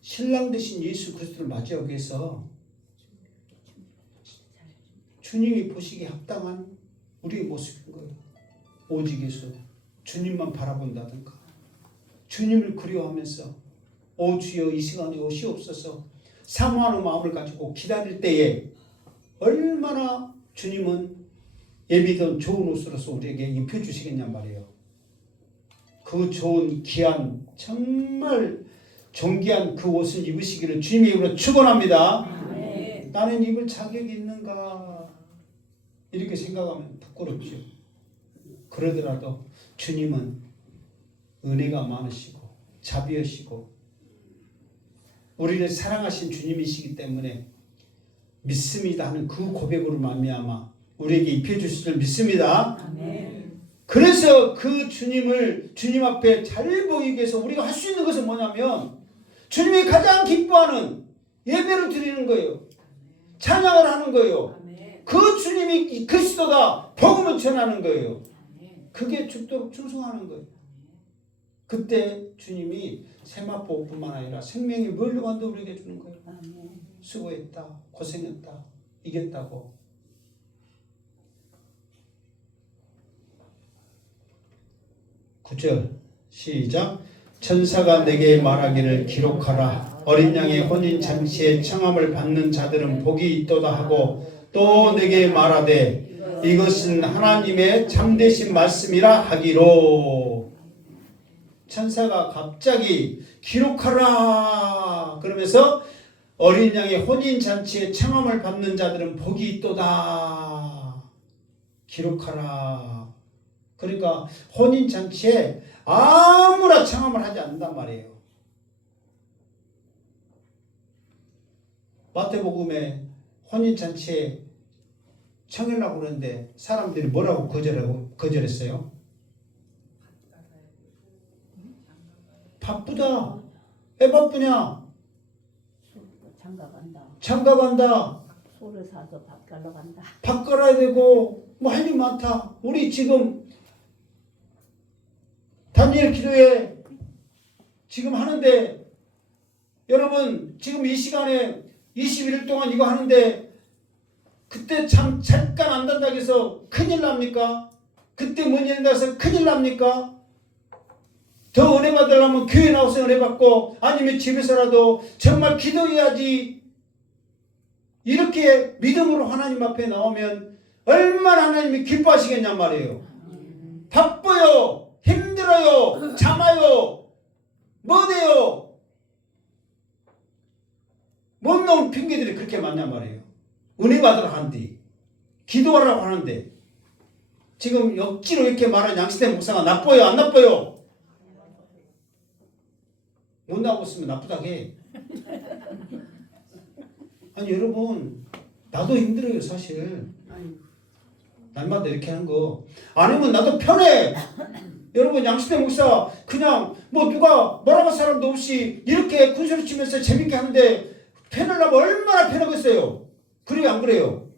신랑 되신 예수 그리스도를 맞이하기 위해서 주님이 보시기에 합당한 우리의 모습인 거예요. 오직에서 주님만 바라본다든가 주님을 그리워하면서 오 주여 이 시간에 오시옵소서 사모하는 마음을 가지고 기다릴 때에 얼마나 주님은 예비던 좋은 옷으로서 우리에게 입혀주시겠냔 말이에요. 그 좋은 귀한 정말 존귀한 그 옷을 입으시기를 주님의 이름으로 축원합니다. 네. 나는 입을 자격이 있는가 이렇게 생각하면 부끄럽죠. 그러더라도 주님은 은혜가 많으시고 자비하시고 우리를 사랑하신 주님이시기 때문에 믿습니다 하는 그 고백으로 말미암아 우리에게 입혀주실 줄 믿습니다. 아멘. 그래서 그 주님을 주님 앞에 잘 보이기 위해서 우리가 할 수 있는 것은 뭐냐면 주님이 가장 기뻐하는 예배를 드리는 거예요. 찬양을 하는 거예요. 그 주님이 그리스도다 복음을 전하는 거예요. 그게 죽도록 충성하는 거예요. 그때 주님이 세마포뿐만 아니라 생명의 멸류관도 우리에게 주는 거예요. 수고했다, 고생했다, 이겼다고. 9절 시작. 천사가 내게 말하기를 기록하라. 어린 양의 혼인 잔치에 청함을 받는 자들은 복이 있도다 하고 또 내게 말하되 이것은 하나님의 참되신 말씀이라 하기로. 천사가 갑자기 기록하라 그러면서 어린 양의 혼인 잔치에 청함을 받는 자들은 복이 있도다. 기록하라. 그러니까 혼인 잔치에 아무나 청함을 하지 않는단 말이에요. 마태복음에 혼인 잔치에 청하려고 그러는데 사람들이 뭐라고 거절했어요? 바쁘다. 왜 바쁘냐? 장가 간다. 소를 사서 밥 갈러 간다. 밥 갈아야 되고 뭐 할 일 많다. 우리 지금 다니엘 기도회 지금 하는데 여러분 지금 이 시간에 21일 동안 이거 하는데 그때 잠깐 안 된다고 해서 큰일 납니까? 그때 못 일어나서 큰일 납니까? 더 은혜 받으려면 교회 나와서 은혜 받고 아니면 집에서라도 정말 기도해야지. 이렇게 믿음으로 하나님 앞에 나오면 얼마나 하나님이 기뻐하시겠냔 말이에요. 바빠요. 힘들어요. 참아요. 뭐돼요. 못 나온 핑계들이 그렇게 많냔 말이에요. 은혜 받으러 하는데 기도하라고 하는데 지금 억지로 이렇게 말하는 양시대 목사가 나빠요? 안 나빠요? 못 나오고 있으면 나쁘다고 해. 아니 여러분 나도 힘들어요 사실. 날마다 이렇게 하는 거 아니면 나도 편해. 여러분 양시대 목사 그냥 뭐 누가 뭐라고 할 사람도 없이 이렇게 군소리 치면서 재밌게 하는데 편하려면 얼마나 편하겠어요. 그래요 안 그래요?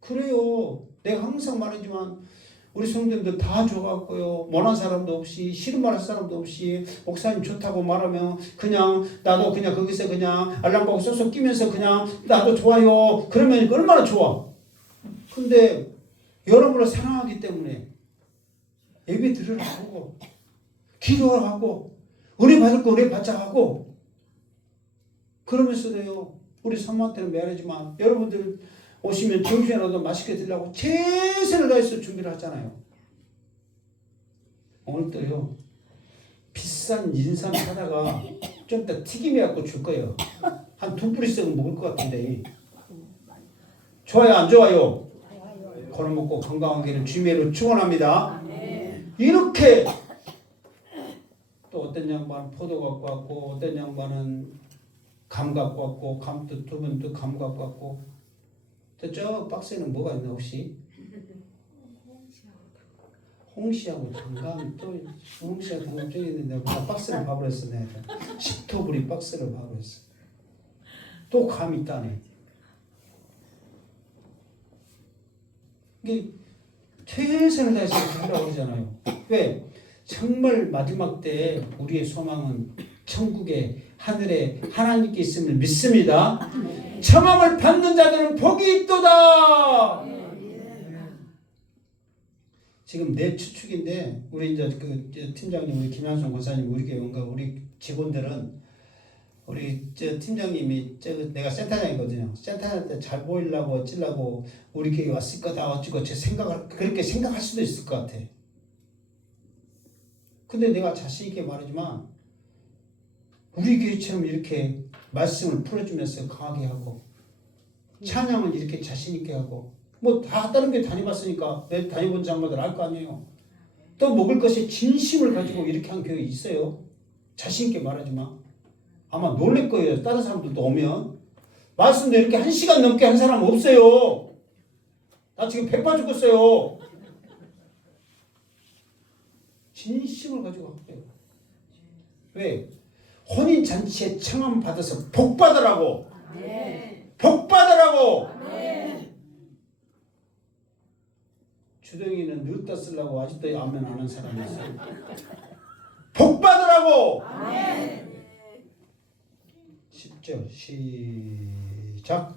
그래요. 내가 항상 말하지만 우리 성도님들 다 좋아갖고요. 원한 사람도 없이 싫은 말 할 사람도 없이 목사님 좋다고 말하면 그냥 나도 그냥 거기서 그냥 알랑방구 쏙쏙 끼면서 그냥 나도 좋아요. 그러면 얼마나 좋아. 근데 여러분을 사랑하기 때문에 예배 드리러 가고 기도하러 가고 은혜 받을 거 은혜 받자 하고 그러면서도요. 우리 선마한테는 미안하지만 여러분들 오시면 점심이라도 맛있게 드리려고 최선을 다해서 준비를 하잖아요. 오늘도요. 비싼 인삼 사다가 좀 이따 튀김해갖고 줄 거예요. 한 2뿌리씩은 먹을 것 같은데. 좋아요 안 좋아요? 걸어 먹고 건강하기를 주님으로 축원합니다. 이렇게 또 어떤 양반은 포도 갖고 왔고 어떤 양반은 감 갖고 왔고 감도 두 분도 감 갖고 왔고 저 박스에는 뭐가 있나 혹시? 홍시하고 당감 또 홍시하고 당감 또 있는데 박스를 봐버렸어 내가. 10토불이 박스를 봐버렸어. 또 감이 있다네. 이게 최선을 다해서 이렇게 하려고 그러잖아요. 왜? 정말 마지막 때 우리의 소망은 천국에 하늘에 하나님께 있음을 믿습니다. 청함을 받는 자들은 복이 있도다. 지금 내 추측인데 우리 이제 그 팀장님 우리 김양순 권사님 우리 교회 온가 우리 직원들은 우리 팀장님이 내가 센터장이거든요. 센터장한테 잘 보이려고 어찌려고 우리 교회 왔을 거다 어찌고 제 생각을 그렇게 생각할 수도 있을 것 같아. 근데 내가 자신 있게 말하지만 우리 교회처럼 이렇게 말씀을 풀어주면서 강하게 하고 찬양을 이렇게 자신 있게 하고 뭐 다 다른 게 다녀봤으니까 내 다녀본 장로들 알 거 아니에요. 또 먹을 것에 진심을 가지고 이렇게 한 교회 있어요. 자신 있게 말하지만 아마 놀랄 거예요. 다른 사람들도 오면 말씀도 이렇게 1시간 넘게 한 사람 없어요. 나 지금 배 빠져 죽겠어요. 진심을 가지고 할게요. 왜? 혼인잔치에 청함 받아서 복 받으라고. 복 받으라고. 주댕이는 늙다 쓰려고 아직도 아멘 안 하는 사람이 있어요. 복 받으라고. 10절 시작.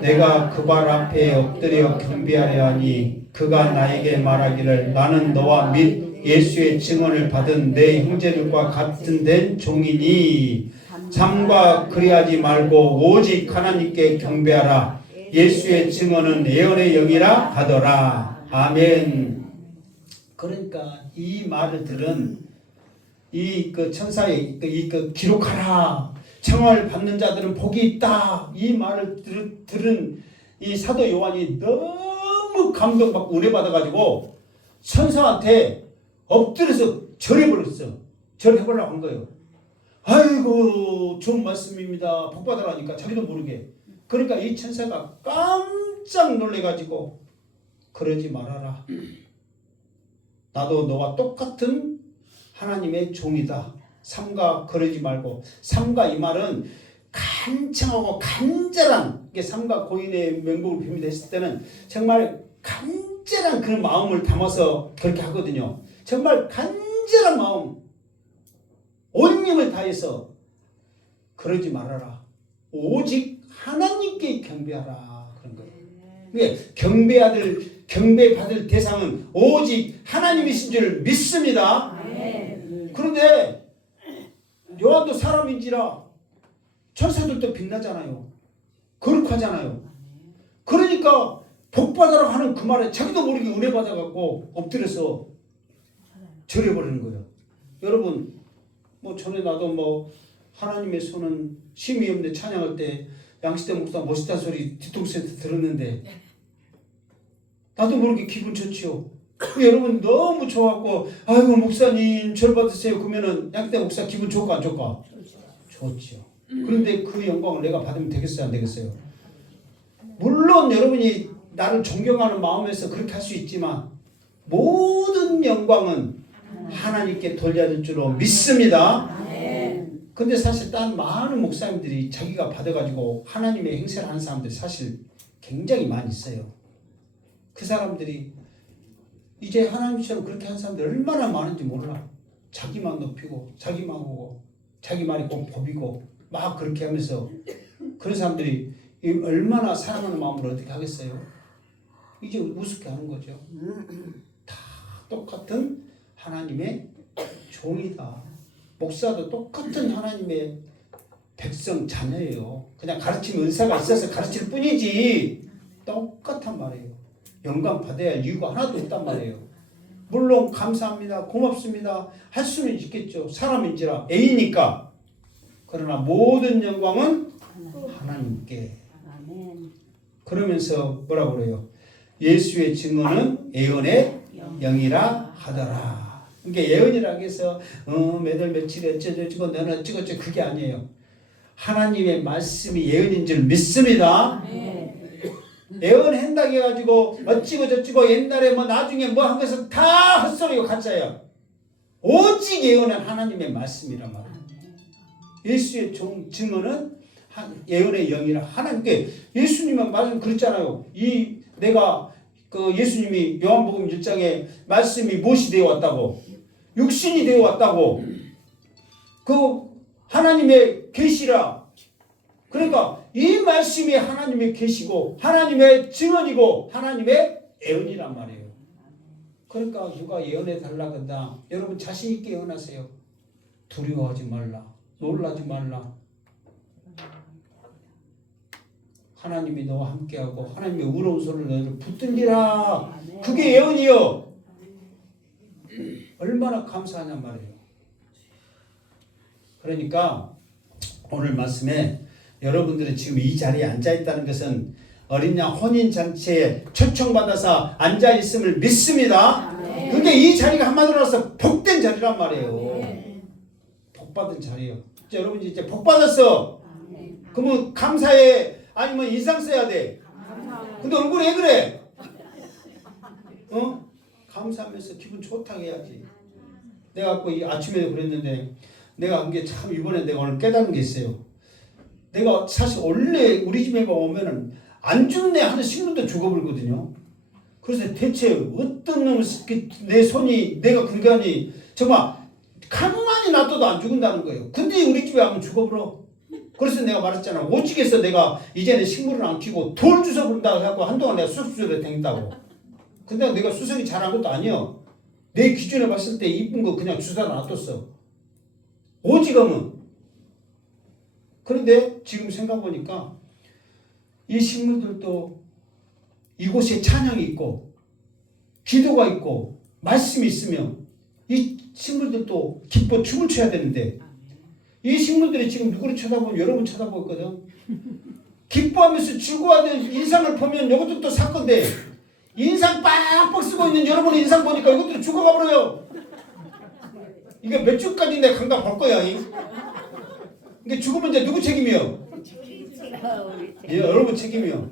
내가 그 발 앞에 엎드려 경배하려 하니 그가 나에게 말하기를 나는 너와 및 예수의 증언을 받은 내 형제들과 같은 된 종이니 삼가 그리하지 말고 오직 하나님께 경배하라. 예수의 증언은 예언의 영이라 하더라. 아멘. 그러니까 이 말을 들은 이 그 천사의 그 기록하라. 청함을 받는 자들은 복이 있다. 이 말을 들은 이 사도 요한이 너무 감동받고 은혜 받아가지고 천사한테 엎드려서 절해버렸어. 절해보려고 한 거예요. 아이고 좋은 말씀입니다. 복 받으라니까 자기도 모르게. 그러니까 이 천사가 깜짝 놀래가지고 그러지 말아라. 나도 너와 똑같은 하나님의 종이다. 삼가 그러지 말고. 삼가 이 말은 간청하고 간절한 이게 삼가 고인의 명복을 빕니다 했을 때는 정말 간절한 그런 마음을 담아서 그렇게 하거든요. 정말 간절한 마음 온 힘을 다해서 그러지 말아라. 오직 하나님께 경배하라. 그런 거예요. 그러니까 경배받을 대상은 오직 하나님이신 줄 믿습니다. 그런데 요한도 사람인지라 천사들도 빛나잖아요. 거룩하잖아요. 그러니까 복받으라고 하는 그 말에 자기도 모르게 은혜 받아갖고 엎드려서 절해버리는 거예요. 여러분 뭐 전에 나도 뭐 하나님의 손은 심이 없는데 찬양할 때 양시대 목사 멋있다 소리 뒤통수에서 들었는데 나도 모르게 기분 좋지요. 여러분 너무 좋았고 아이고 목사님 절 받으세요 그러면은 양시대 목사 기분 좋을까 안 좋을까? 좋죠. 그런데 그 영광을 내가 받으면 되겠어요 안 되겠어요? 물론 여러분이 나를 존경하는 마음에서 그렇게 할 수 있지만 모든 영광은 하나님께 돌려야 될 줄로 믿습니다. 근데 사실 다른 많은 목사님들이 자기가 받아가지고 하나님의 행세를 하는 사람들이 사실 굉장히 많이 있어요. 그 사람들이 이제 하나님처럼 그렇게 하는 사람들이 얼마나 많은지 몰라. 자기만 높이고 자기만 오고 자기 말이 꼭 법이고 막 그렇게 하면서 그런 사람들이 얼마나 사랑하는 마음으로 어떻게 하겠어요? 이제 우습게 하는 거죠. 다 똑같은 하나님의 종이다. 목사도 똑같은 하나님의 백성 자녀예요. 그냥 가르치는 은사가 있어서 가르칠 뿐이지 똑같단 말이에요. 영광 받아야 할 이유가 하나도 없단 말이에요. 물론 감사합니다. 고맙습니다. 할 수는 있겠죠. 사람인지라 A니까. 그러나 모든 영광은 하나님께. 그러면서 뭐라고 그래요? 예수의 증언은 예언의 영이라 하더라. 그러니까 예언이라고 해서 몇월 며칠에 어쩌고 너는 어쩌고 그게 아니에요. 하나님의 말씀이 예언인 줄 믿습니다. 예언한다고 해가지고 어찌고 저찌고 옛날에 뭐 나중에 뭐 한 것은 다 헛소리고 가짜예요. 오직 예언은 하나님의 말씀이란 말이에요. 예수의 증언은 예언의 영이라 하나님께. 예수님은 말씀 그랬잖아요. 내가 그 예수님이 요한복음 1장에 말씀이 무엇이 되어 왔다고? 육신이 되어 왔다고. 그 하나님의 계시라. 그러니까 이 말씀이 하나님의 계시고 하나님의 증언이고 하나님의 예언이란 말이에요. 그러니까 누가 예언해 달라고 한다. 여러분 자신 있게 예언하세요. 두려워하지 말라. 놀라지 말라. 하나님이 너와 함께하고 하나님의 의로운 손을 너를 붙들리라. 그게 예언이요. 얼마나 감사하냔 말이에요. 그러니까 오늘 말씀에 여러분들이 지금 이 자리에 앉아있다는 것은 어린 양 혼인잔치에 초청받아서 앉아있음을 믿습니다. 그게 이 자리가 한마디로 해서 복된 자리란 말이에요. 복받은 자리요. 여러분 이제 복받았어. 그러면 감사해? 아니면 인상 써야 돼? 근데 얼굴이 왜 그래? 감사하면서 기분 좋다고 해야지. 내가 아까 이 아침에도 그랬는데 내가 한 게 참 이번에 내가 오늘 깨달은 게 있어요. 내가 사실 원래 우리 집에 오면은 안 죽네 하는 식물도 죽어버리거든요. 그래서 대체 어떤 놈의 내 손이 내가 근간이 정말 가만히 놔둬도 안 죽는다는 거예요. 근데 우리 집에 하면 죽어버려. 그래서 내가 말했잖아. 오직에서 내가 이제는 식물을 안 키우고 돌 주워 부른다고 해갖고 한동안 내가 수석수석에 댕긴다고. 근데 내가 수석이 잘한 것도 아니야. 내 기준에 봤을 때 이쁜 거 그냥 주워 놔뒀어. 오직하면. 그런데 지금 생각해보니까 이 식물들도 이곳에 찬양이 있고 기도가 있고 말씀이 있으면 이 식물들도 기뻐 춤을 춰야 되는데 이 식물들이 지금 누구를 쳐다보면 여러분 쳐다보고 있거든. 기뻐하면서 즐거워하는 인상을 보면 이것도 사건데 인상 빡빡 쓰고 있는 여러분의 인상 보니까 이것들이 죽어가 버려요. 이게 몇 주까지 내가 감각 볼 거야. 이게 죽으면 이제 누구 책임이요? 예, 여러분 책임이요.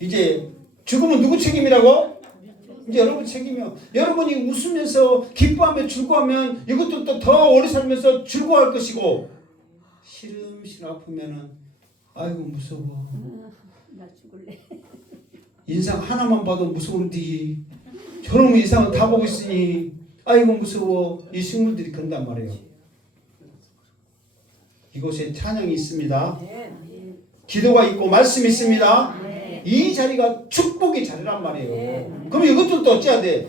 이제 죽으면 누구 책임이라고? 이제 여러분 책임이요. 여러분이 웃으면서 기뻐하며 즐거워하면 이것들도 더 오래 살면서 즐거워할 것이고 시름시름 아프면은 아이고 무서워. 나 죽을래. 인상 하나만 봐도 무서운데 저놈 인상은 다 보고 있으니 아이고 무서워. 이 식물들이 그런단 말이에요. 이곳에 찬양이 있습니다. 기도가 있고 말씀이 있습니다. 이 자리가 축복의 자리란 말이에요. 그럼 이것들도 어찌해야 돼?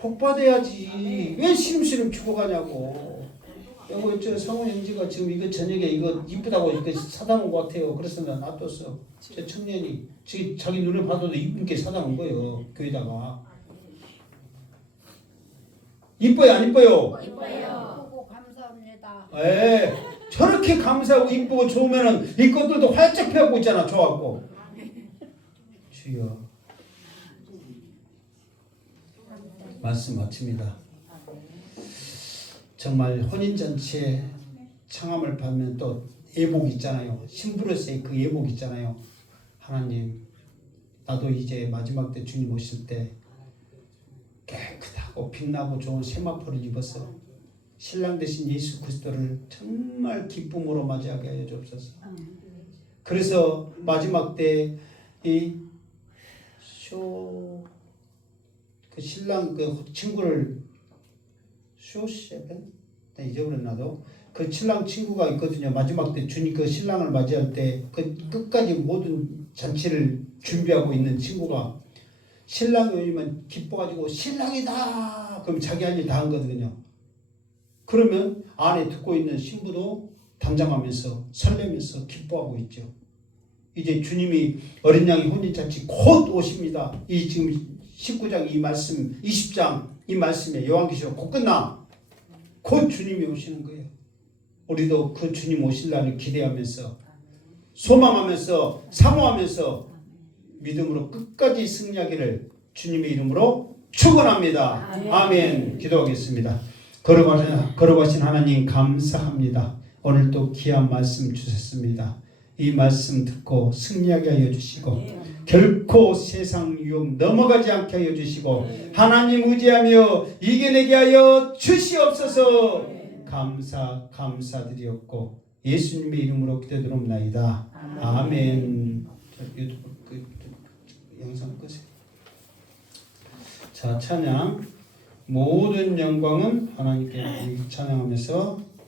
복받아야지. 왜 시름시름 죽어가냐고. 여보 저 성훈 형제가 지금 이거 저녁에 이거 이쁘다고 이렇게 사다 놓은 것 같아요. 그래서 나 놔뒀어. 제 청년이 자기 눈에 봐도 이쁜 게 사다 놓은 거예요. 교회다가. 이뻐요 안 이뻐요? 이뻐요. 보고 감사합니다. 예. 저렇게 감사하고 이쁘고 좋으면은 이 것들도 활짝 펴고 있잖아. 좋아갖고. 주여. 말씀 마칩니다. 정말 혼인잔치에 청함을 받으면 또 예복 있잖아요. 신부로서의 그 예복 있잖아요. 하나님 나도 이제 마지막 때 주님 오실 때 깨끗하고 빛나고 좋은 세마포를 입어서 신랑 되신 예수 그리스도를 정말 기쁨으로 맞이하게 하여 주옵소서. 그래서 마지막 때 이 그 신랑 그 친구를 쇼세벤? 나 잊어버렸나도 그 신랑 친구가 있거든요. 마지막 때 주님 그 신랑을 맞이할 때 그 끝까지 모든 잔치를 준비하고 있는 친구가 신랑이 오면 기뻐가지고 신랑이다 그럼 자기 할 일 다 한 거거든요. 그러면 안에 듣고 있는 신부도 담장하면서 설레면서 기뻐하고 있죠. 이제 주님이 어린 양의 혼인잔치 곧 오십니다. 이 지금 19장 이 말씀 20장 이 말씀에 요한계시록 곧 끝나. 곧 주님이 오시는 거예요. 우리도 그 주님 오실 날을 기대하면서 소망하면서 사모하면서 믿음으로 끝까지 승리하기를 주님의 이름으로 축원합니다. 아멘. 기도하겠습니다. 걸어가신 하나님 감사합니다. 오늘 또 귀한 말씀 주셨습니다. 이 말씀 듣고 승리하게 하여 주시고 결코 세상 유혹 넘어가지 않게 하여 주시고 하나님 의지하며 이겨내게 하여 주시옵소서. 감사드리옵고 예수님의 이름으로 기도드립나이다. 아멘. 유튜브 영상 끄세요. 자, 찬양. 모든 영광은 하나님께 찬양하면서